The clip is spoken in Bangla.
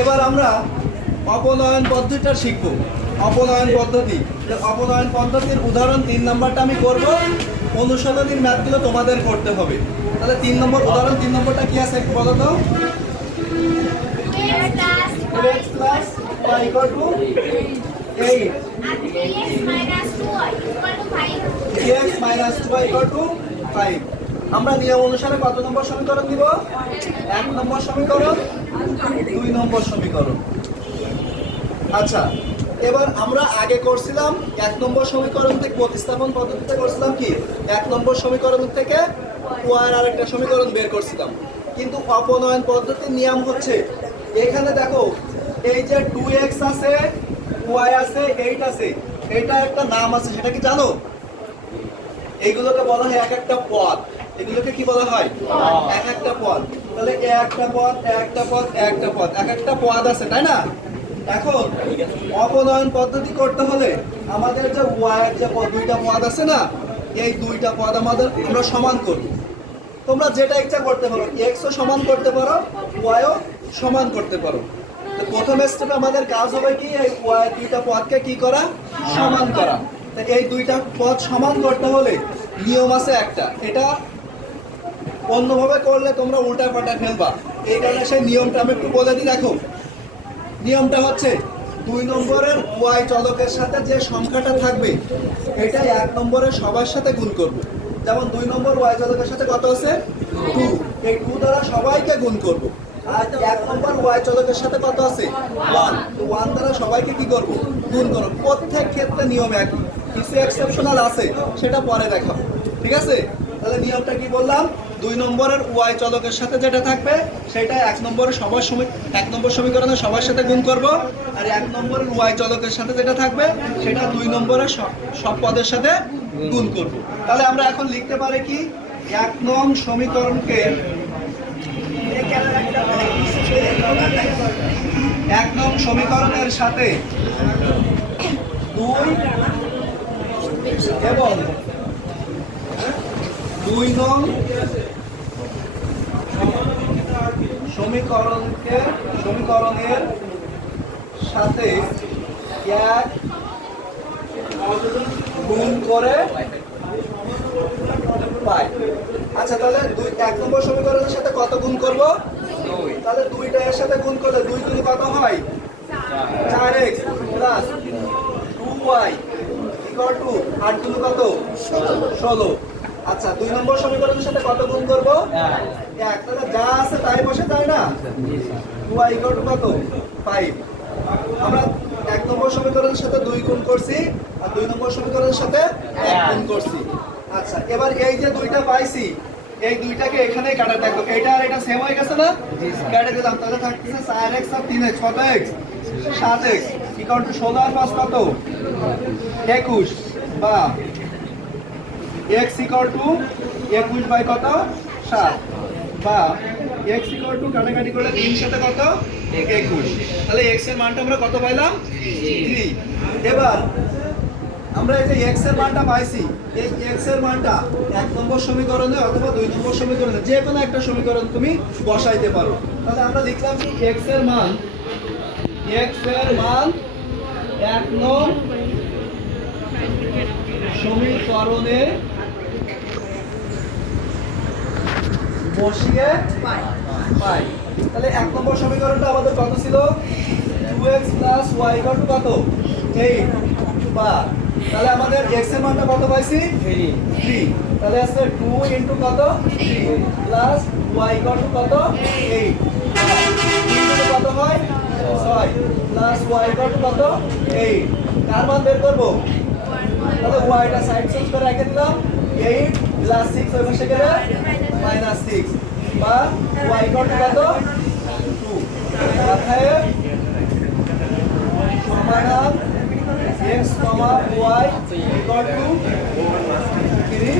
এবার আমরা অপনয়ন পদ্ধতিটা শিখব। অপনয়ন পদ্ধতি, অপনয়ন পদ্ধতির উদাহরণ 3 নম্বরটা আমি করব, অনুশীলনীর ম্যাথগুলো তোমাদের করতে হবে। তাহলে 3 নম্বর উদাহরণ 3 নম্বরটা কি আছে একটু বলো তো। x plus y equal to 8 x minus 2y equal to 5। আমরা নিয়ম অনুসারে কত নম্বর সমীকরণ দিব? 1 নম্বর সমীকরণ, 2 নম্বর সমীকরণ। আচ্ছা, এবার আমরা আগে করছিলাম 1 নম্বর সমীকরণ থেকে প্রতিস্থাপন পদ্ধতিতে করছিলাম কি 1 নম্বর সমীকরণ থেকে y এর আরেকটা সমীকরণ বের করছিলাম। কিন্তু অপনয়ন পদ্ধতির নিয়ম হচ্ছে এখানে দেখো এই যে 2x আছে, y আছে, 8 আছে, এটা একটা নাম আছে, সেটা কি জানো? এইগুলোকে বলা হয় এক একটা পদ। এগুলোকে কি বলা হয়? এক একটা পদ। তাহলে একটা পদ, একটা পদ, একটা পদ, এক একটা পদ আছে, তাই না? এখন অপনয়ন পদ্ধতি করতে হলে আমাদের যে y এর যে দুইটা পদ আছে না, এই দুইটা পদ আমরা সমান করব। তোমরা যেটা ইচ্ছা করতে পারো, x ও সমান করতে পারো, y ও সমান করতে পারো। তো প্রথম স্টেপে আমাদের কাজ হবে কি এই y এর দুইটা পদকে কি করা? সমান করা। তো এই দুইটা পদ সমান করতে হলে নিয়ম আছে একটা, এটা অন্যভাবে করলে তোমরা উল্টা পাল্টা ফেলবা। এই কারণে সেই নিয়মটা আমি একটু বলে দিই। দেখো, নিয়মটা হচ্ছে 2 নম্বরের y চলকের সাথে যে সংখ্যাটা থাকবে এটা 1 নম্বরের সবার সাথে গুণ করব। যেমন 2 নম্বর y চলকের সাথে কত আছে? 2। এই 2 দ্বারা সবাইকে গুণ করব। আর 1 নম্বর y চলকের সাথে কত আছে? 1। তো 1 দ্বারা সবাইকে কি করব? গুণ করব। প্রত্যেক ক্ষেত্রে নিয়ম একই, কিছু এক্সেপশনাল আছে, সেটা পরে দেখাবো। ঠিক আছে? তাহলে নিয়মটা কি বললাম? 2 নম্বরের y চলকের সাথে যেটা থাকবে সেটা 1 নম্বরের 1 নম্বর সমীকরণের সবার সাথে গুণ করব। আর 1 নম্বরের y চলকের সাথে যেটা থাকবে সেটা 2 নম্বরের সব পদের সাথে গুণ করব। তাহলে আমরা এখন লিখতে পারি কি 1 নং সমীকরণকে 1 নং সমীকরণের সাথে 2 এবং 2 নং সমীকরণের সাথে 1 গুণ করে পাই। আচ্ছা, তাহলে 1 নম্বর সমীকরণের সাথে কত গুণ করব? 2। তাহলে 2টা এর সাথে গুণ করলে 2 গুণ কত হয়? 4x plus 2y equal to 8 গুণ কত? 16। আচ্ছা, 2 নম্বর সমীকরণের সাথে কত গুণ করব? 1। তাহলে যা আছে তাই বসে, তাই না? 2y ইকুয়াল টু কত? 5। আমরা 1 নম্বর সমীকরণের সাথে 2 গুণ করছি আর 2 নম্বর সমীকরণের সাথে 1 গুণ করছি। আচ্ছা, এবার এই যে দুইটা পাইছি, এই দুইটাকে এখানে কাটা। দেখো এটা আর এটা সেম হয়ে গেছে না? কেটে দিলাম। তাহলে থাকতেছে 4x আর 3x, কত x? 7x ইকুয়াল টু 16 আর 5 কত? 21। বা x ইকুয়াল টু 21 বাই কত? 7। বা x ইকুয়াল টু কাটাকাটি করলে 3 সাথে কত? 21। তাহলে x এর মানটা আমরা কত পাইলাম? 3। এবার আমরা এই যে x এর মানটা পাইছি, এই x এর মানটা 1 নম্বর সমীকরণে অথবা 2 নম্বর সমীকরণে যে কোনো একটা সমীকরণ তুমি বসাইতে পারো। তাহলে আমরা লিখলাম কি x এর মান 1 নং সমীকরণে বসিয়ে পাই। তাহলে 1 নম্বর সমীকরণটা আমাদের কত ছিল? 2x plus y equal to কত? 8। বা তাহলে আমাদের x এর মানটা কত পাইছি? 3। তাহলে আছে 2 ইনটু কত? 3 প্লাস y equal to কত? 8। 3 কত হয়? 6 প্লাস y equal to কত? 8। কার মান বের করব? তাহলে y টা সাইড চেঞ্জ করে রেখে দিলাম। 8 প্লাস 6 ওই পাশে গেলে -6 বা y equal to কত? 2। অতএব সমাধান x, y equal to 3